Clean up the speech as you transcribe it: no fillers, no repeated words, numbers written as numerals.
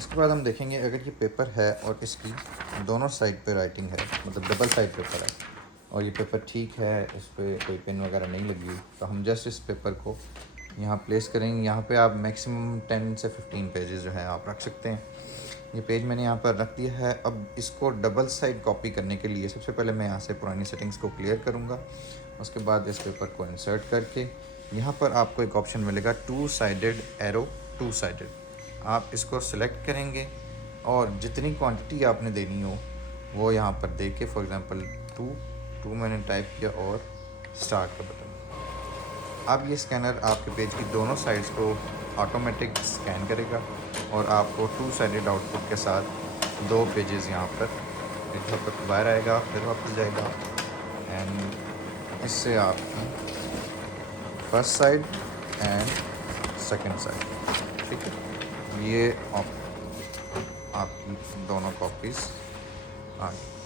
इसके बाद हम देखेंगे अगर ये पेपर है और इसकी दोनों साइड पे राइटिंग है, मतलब डबल साइड पेपर है और ये पेपर ठीक है, इस पर कोई पेन वगैरह नहीं लगी हुई, तो हम जस्ट इस पेपर को यहाँ प्लेस करेंगे। यहाँ पे आप मैक्सिमम 10 से 15 पेजेस जो है आप रख सकते हैं। ये पेज मैंने यहाँ पर रख दिया है। अब इसको डबल साइड कॉपी करने के लिए सबसे पहले मैं यहाँ से पुरानी सेटिंग्स को क्लियर करूँगा। उसके बाद इस पेपर को इंसर्ट करके यहाँ पर आपको एक ऑप्शन मिलेगा two sided arrow, two sided. आप इसको सिलेक्ट करेंगे और जितनी क्वांटिटी आपने देनी हो वो यहाँ पर दे के, फॉर एग्ज़ाम्पल टू मैंने टाइप किया और स्टार्ट का बटन। अब ये स्कैनर आपके पेज की दोनों साइड्स को ऑटोमेटिक स्कैन करेगा और आपको टू साइडेड आउटपुट के साथ दो पेजेस यहाँ पर एक वक्त बाहर आएगा, फिर वापस जाएगा एंड इससे आपकी first side and second side, ठीक है, ये आपकी दोनों कॉपीज़ आ गई।